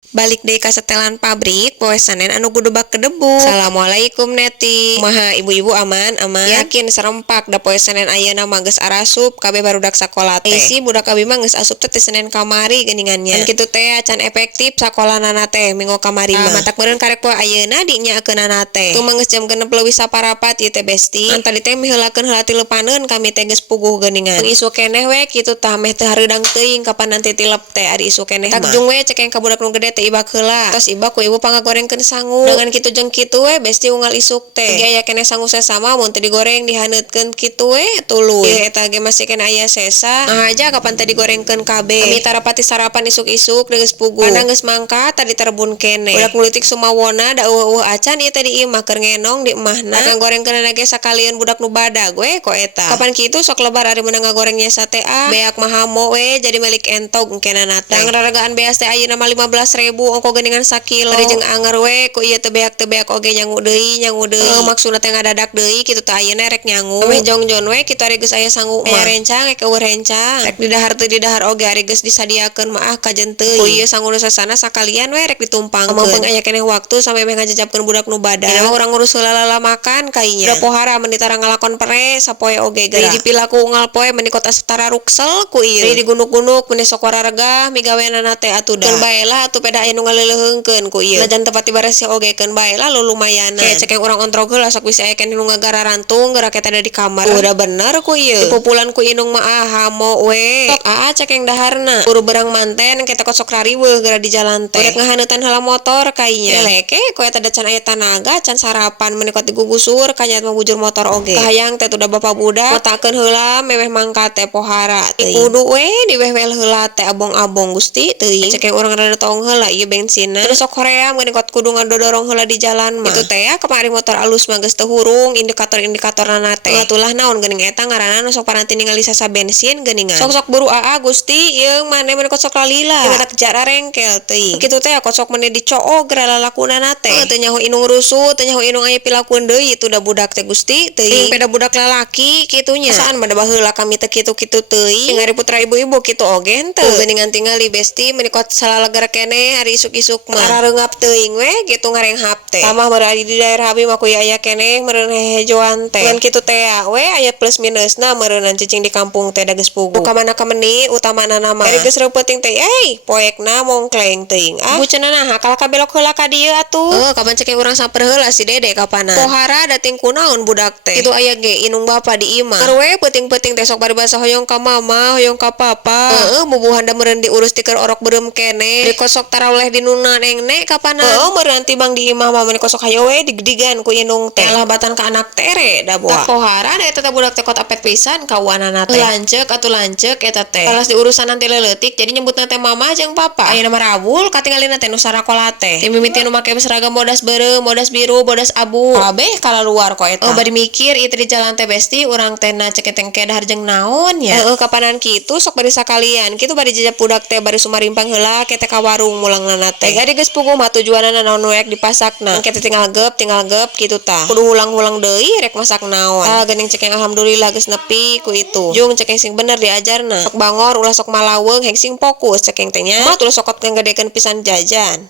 Balik deui ka setelan pabrik poe Senen anu gudebak kedebuk. Assalamualaikum Neti. Kumaha ibu-ibu aman? Yakin serempak da poe Senen ayeuna mah geus arasup kabeh barudak sakola teh. Isi budak abi mah geus asup teh ti Senen kamari geuningannya. Can kitu teh acan efektif sakolanana teh minggu kamari mah. Matak meureun karek poe ayeuna dinyakeunana teh. Tu mah geus jam 6 leuwih saparapat ieu teh besti. Antari teh miheulakeun heula ti leupaneun kami teh geus puguh geuningan. Isu keneh we kitu tah meh teu hareudang teuing kapan nanti tilep teh ari isu keneh mah. Takjung we cekeng ka budak nu gede teh ibak heula. Tos ibak ku ibu pangagorengkeun sangu. Dengan kitu jeung kitu we besti unggal isuk teh. Ge aya keneh sangu sesama mun teu digoreng dihaneutkeun kitu we tuluy. Eta ge masih keneh aya sesa. Nah aja kapan teh digorengkeun kabeh. Kami tarapati sarapan isuk-isuk geus puguh. Pandang geus mangkat tadi terebun keneh. Budak nulitik sumawona da eueuh acan ieu teh di imah keur ngenong di emahna. Ngagorengkeunana ge sakalian budak nu badag we ko eta. Kapan kitu sok lebar ari meunang ngagorengnya sate beak mah hamo we jadi milik entog engkenana teh. Raragaan beas teh ayeuna mah 15.000 ongko geuningan sakilo. Ari jeung anger we ku ieu teu beak oge nyangu deui. Maksudna teh ngadadak deui kitu teh ayeuna rek nyangu. Ameh jongjon we kitu ari geus aya sangu mah. Aya rencang ek eueuh rencang. Rek didahar teu didahar oge ari geus disadiakeun mah kajen teuing. Ku ieu sangu nu sasana sakalian we rek ditumpangkeun. Mumpung aya keneh waktu sampai meh ngajajabkeun budak nu badag. Dina mah urang ngurus heula lala makan kainya. Da pohara mun ditara ngalakon pere sapoe oge geura. Di dipilaku unggal poe mun di kota setara ruksel ku ieu. Di gunuk-gunuk mun sok wararagah migaweanana teh atuh da. Keun bae lah atuh peda aya nu ngaleuleheungkeun ku ieu. Najan teu pati baresi oge keun bae lah lumayanan. Ke cekeng urang ontrog heula sok bisi aya keneh nu ngagararantung geura kita ada di kamar. Udah bener ku ieu. Dipupulan ku indung mah hamo we. Sok cekeng daharna. Buru berang manten kita kosok rariweuh geura di jalan teh. Urek ngahaneutan heula motor kainya. Eleke ku eta da can aya tanaga can sarapan mun dikot digugusur kanya mah bujur motor oge. Kahayang teh udah bapak budak motakeun heula meweh mangkat teh pohara teuing. Kudu we diwehwel heula teh abong-abong Gusti teuing. Cekeng urang rada tong heula ieu bensinna. Terus sok hoream mun dikot kudu ngadodorong heula di jalan mah. Itu teh kamari motor alus mah geus teu hurung indikator-indikatorna teh. Atulah naon geuning eta ngaranna nu sok paranti ningali sasa bensin geuningan. Sok-sok buru Gusti ieu maneh mun dikot sok lalila. Ibarat jara rengkel teuing. Kitu teh kosok meneh dicoog geura lalakunana teh. Teu nyaho inung rusuh, teu nyaho inung aya pilakuan deui itu da budak teh Gusti teuing. Peda budak lalaki kitunya. Saan mah da baheula kami teh kitu-kitu teuing. Ngari putra ibu-ibu kitu oge henteu. Geuningan tingali besti mun dikot salalagar keneh hari isuk-isuk mah. Arareungap teuing we gitu ngarenghap teh. Tamah berada di daerah abi mah ku aya keneh meureun hehejoan teh. Ngan kitu teh we aya plus minusna meureunan cicing di kampung teh da geus puguh. Kamana kameni utamanana mah. Ari geus reupeting teh poekna mongkleng teuing. Buceunana hakal kabelok heula ka dieu atuh. Kapan cekeng urang samper heula si Dede kapanan. Pohara dating kunaon budak teh. Kitu aya ge inung bapa di imah. Keur we peuting-peuting teh sok bari basa hoyong ka mama, hoyong ka papa. Bubuhan da meureun diurus ti keur orok beureum keneh. Dikosok tarawleh di nuna nengnek kapanan. Meureun tibang di imah mah mun kosok hayo we digdigan ku indung teh. Lah batan ka anak tere da boa. Tak pohara da eta teh budak teh kot apet pisan ka uanana teh. Lanceuk eta teh. Kalas diurusan nanti leutik jadi nyebutna teh mama jeung papa. Ayeuna mah rabul katinggalina teh nu sarakola teh. Ti mimiti nu make seragam bodas beureum, bodas biru, bodas abu. Kabeh kalaluar ko eta. Bari mikir ieu teh di jalan teh besti urang teh na ceketeng ke dahar jeung naon ya. Kapanan kitu sok bari sakalian. Kitu bari jejak budak teh bari sumarimpang heula ke teh ka warung mulangnana teh. Gadi geus puguh mah tujuanna naon we dipasakna. Kita tinggal gep kitu tah. Kudu ulang-ulang deui rek masak naon. Geuning cekeng alhamdulillah geus nepi ku itu. Jung cekeng sing bener diajarna. Sok bangor ulah sok malaweung heng sing fokus cekeng teh nya. Mah tulis sokot ngagadekeun pisan jajan.